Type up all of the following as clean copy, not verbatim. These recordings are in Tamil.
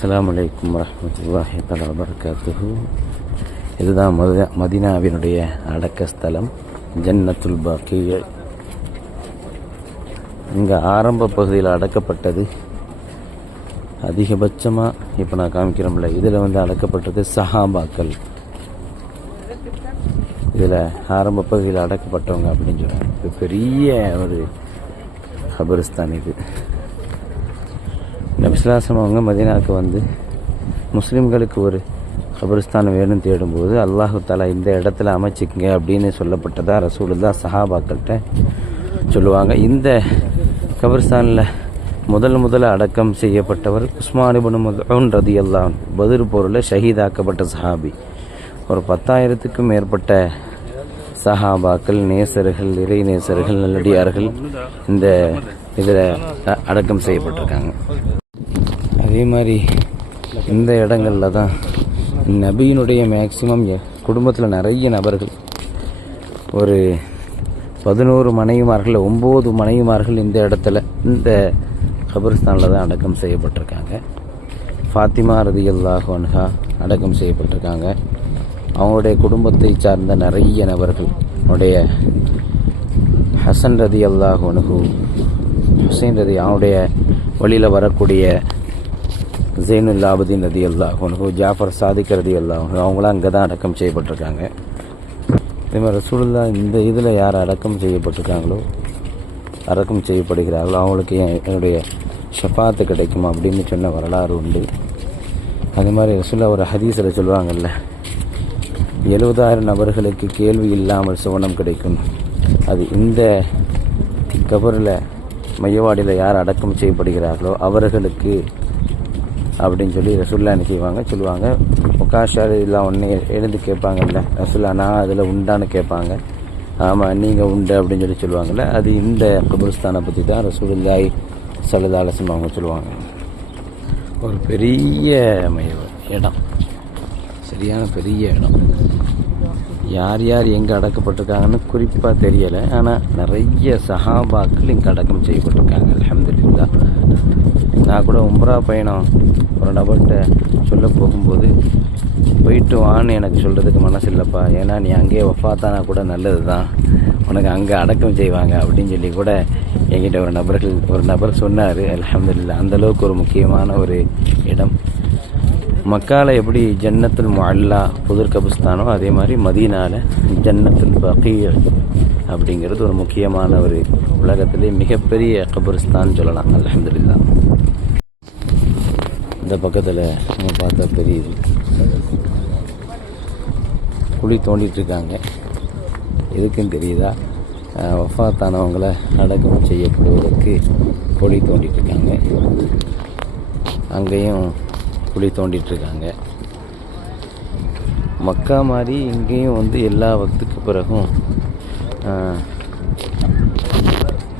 அஸ்ஸலாமு அலைக்கும் வரஹ்மத்துல்லாஹி தஆலா வபரகாத்துஹு. இதுதான் மதீனாவினுடைய அடக்க ஸ்தலம் ஜன்னத்துல் பகீஅ. இங்கே ஆரம்ப பகுதியில் அடக்கப்பட்டது அதிகபட்சமாக இப்போ நான் காமிக்கிறோம்ல, இதில் அடக்கப்பட்டது சஹாபாக்கள். இதில் ஆரம்ப பகுதியில் அடக்கப்பட்டவங்க அப்படின்னு சொல்கிறாங்க. இது பெரிய ஒரு கபரிஸ்தான். இது நபி ஸல்லல்லாஹு அலைஹி வஸல்லம் அவங்க மதீனாவுக்கு முஸ்லீம்களுக்கு ஒரு கபரிஸ்தான் வேணும் தேடும்போது அல்லாஹு தஆலா இந்த இடத்துல அமைச்சிக்கங்க அப்படின்னு சொல்லப்பட்டதா ரசூலுல்லாஹ் சஹாபாக்கள்கிட்ட சொல்லுவாங்க. இந்த கபரிஸ்தானில் முதல்ல அடக்கம் செய்யப்பட்டவர் உஸ்மான் இப்னு மத்ஊன் ரலியல்லாஹு அன்ஹு. பத்ர் போரில் ஷஹீதாக்கப்பட்ட சஹாபி. ஒரு 10,000க்கும் மேற்பட்ட சஹாபாக்கள், நேசர்கள், இறை நேசர்கள், நல்லடியார்கள் இந்த இதில் அடக்கம் செய்யப்பட்டிருக்காங்க. அதே மாதிரி இந்த இடங்களில் தான் நபியினுடைய மேக்சிமம் குடும்பத்தில் நிறைய நபர்கள், ஒரு 11 மனைவிமார்கள், 9 மனைவிமார்கள் இந்த இடத்துல இந்த கபரிஸ்தானில் தான் அடக்கம் செய்யப்பட்டிருக்காங்க. ஃபாத்திமா ரலியல்லாஹு அன்ஹா அடக்கம் செய்யப்பட்டிருக்காங்க. அவங்களுடைய குடும்பத்தை சார்ந்த நிறைய நபர்கள், அவருடைய ஹசன் ரலியல்லாஹு அன்ஹு, ஹுசைன் அவனுடைய வழியில் வரக்கூடிய ஜெயினுல் ஆபிதீன் ரலியல்லாஹு அன்ஹு, ஜாஃபர் சாதிக் ரலியல்லாஹு அன்ஹு, அவங்களாம் அங்கே தான் அடக்கம் செய்யப்பட்டிருக்காங்க. அதே மாதிரி ரசூலுல்லாஹ் இந்த இதில் யார் அடக்கம் செய்யப்பட்டிருக்காங்களோ, அடக்கம் செய்யப்படுகிறார்களோ அவங்களுக்கு என்னுடைய ஷஃபாத்து கிடைக்கும் அப்படின்னு சொன்ன வரலாறு உண்டு. அதே மாதிரி ரசூலுல்லாஹ் ஒரு ஹதீஸில் சொல்லுவாங்கல்ல, 70,000 நபர்களுக்கு கேள்வி இல்லாமல் சுவனம் கிடைக்கும். அது இந்த கபரில் மையவாடியில் யார் அடக்கம் செய்யப்படுகிறார்களோ அவர்களுக்கு அப்படின்னு சொல்லி ரசூலுல்லாஹ் என்ன சொல்லுவாங்க. முகாஷார் எல்லாம் ஒன்று எழுந்து கேட்பாங்கல்ல, ரசூலுல்லாஹ் நான் அதில் உண்டான்னு கேட்பாங்க. ஆமாம் நீங்கள் உண்டு அப்படின்னு சொல்லுவாங்கள்ல, அது இந்த கபரிஸ்தானை பற்றி தான் ரசூலுல்லாஹி ஸல்லல்லாஹு அலைஹி வஸல்லம் அவங்க சொல்லுவாங்க. ஒரு பெரிய இடம், சரியான பெரிய இடம். யார் யார் எங்கே அடக்கப்பட்டிருக்காங்கன்னு குறிப்பாக தெரியலை, ஆனால் நிறைய சஹாபாக்கள் இங்கே அடக்கம் செய்யப்பட்டிருக்காங்க. அல்ஹம்துலில்லாஹ். நான் கூட உம்ரா பயணம் ஒரு நபர்கிட்ட சொல்ல போகும்போது, போயிட்டு வான்னு எனக்கு சொல்கிறதுக்கு மனசு இல்லைப்பா, ஏன்னா நீ அங்கேயே வஃபாத்தானா கூட நல்லது தான், உனக்கு அங்கே அடக்கம் செய்வாங்க அப்படின்னு சொல்லி கூட என்கிட்ட ஒரு நபர் சொன்னார். அல்ஹம்துலில்லாஹ். அந்தளவுக்கு ஒரு முக்கியமான ஒரு இடம். மக்கால எப்படி ஜன்னத்துல் முஅல்லா புதுர் கபரிஸ்தானோ, அதே மாதிரி மதீனாவில் ஜன்னத்துல் பகீஅ அப்படிங்கிறது ஒரு முக்கியமான ஒரு உலகத்திலே மிகப்பெரிய கபரிஸ்தான் சொல்லலாம். அல்ஹம்துலில்லாஹ். இந்த பக்கத்தில் நம்ம பார்த்தா தெரியுது, குழி தோண்டிகிட்ருக்காங்க. எதுக்குன்னு தெரியுதா? வஃபாத்தானவங்களை அடக்கம் செய்யப்படுவதற்கு குழி தோண்டிகிட்ருக்காங்க. அங்கேயும் குழி தோண்டிகிட்ருக்காங்க. மக்கா மாதிரி இங்கேயும் எல்லா வக்துக்கு பிறகும்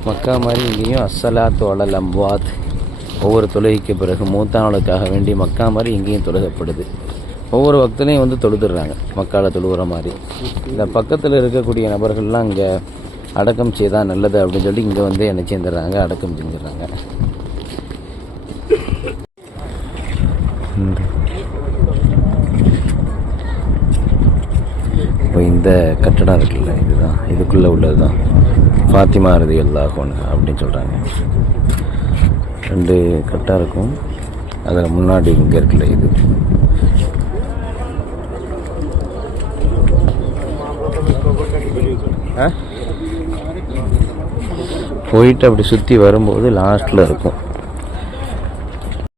மக்கா மாதிரி இங்கேயும் அஸ்ஸலாத்து அலல் அம்வாத், ஒவ்வொரு தொழுகைக்கு பிறகு மூத்தானவளுக்காக வேண்டி மக்கா மாதிரி இங்கேயும் தொழுகப்படுது. ஒவ்வொரு வக்துலையும் தொழுதுடுறாங்க மக்காவில் தொழுகிற மாதிரி. இந்த பக்கத்தில் இருக்கக்கூடிய நபர்கள்லாம் இங்கே அடக்கம் செய்தால் நல்லது அப்படின்னு சொல்லி இங்கே என்ன சேர்ந்துடுறாங்க, அடக்கம் செஞ்சிடறாங்க. இப்போ இந்த கட்டடம் இருக்குல்ல, இதுக்குள்ளே உள்ளது தான் ஃபாத்திமா ரலியல்லாஹு அன்ஹா அப்படின்னு சொல்கிறாங்க. 2 கட்டம் இருக்கும். அதில் முன்னாடி இங்கே இருக்குல்ல, இது போயிட்டு அப்படி சுற்றி வரும்போது லாஸ்ட்டில் இருக்கும்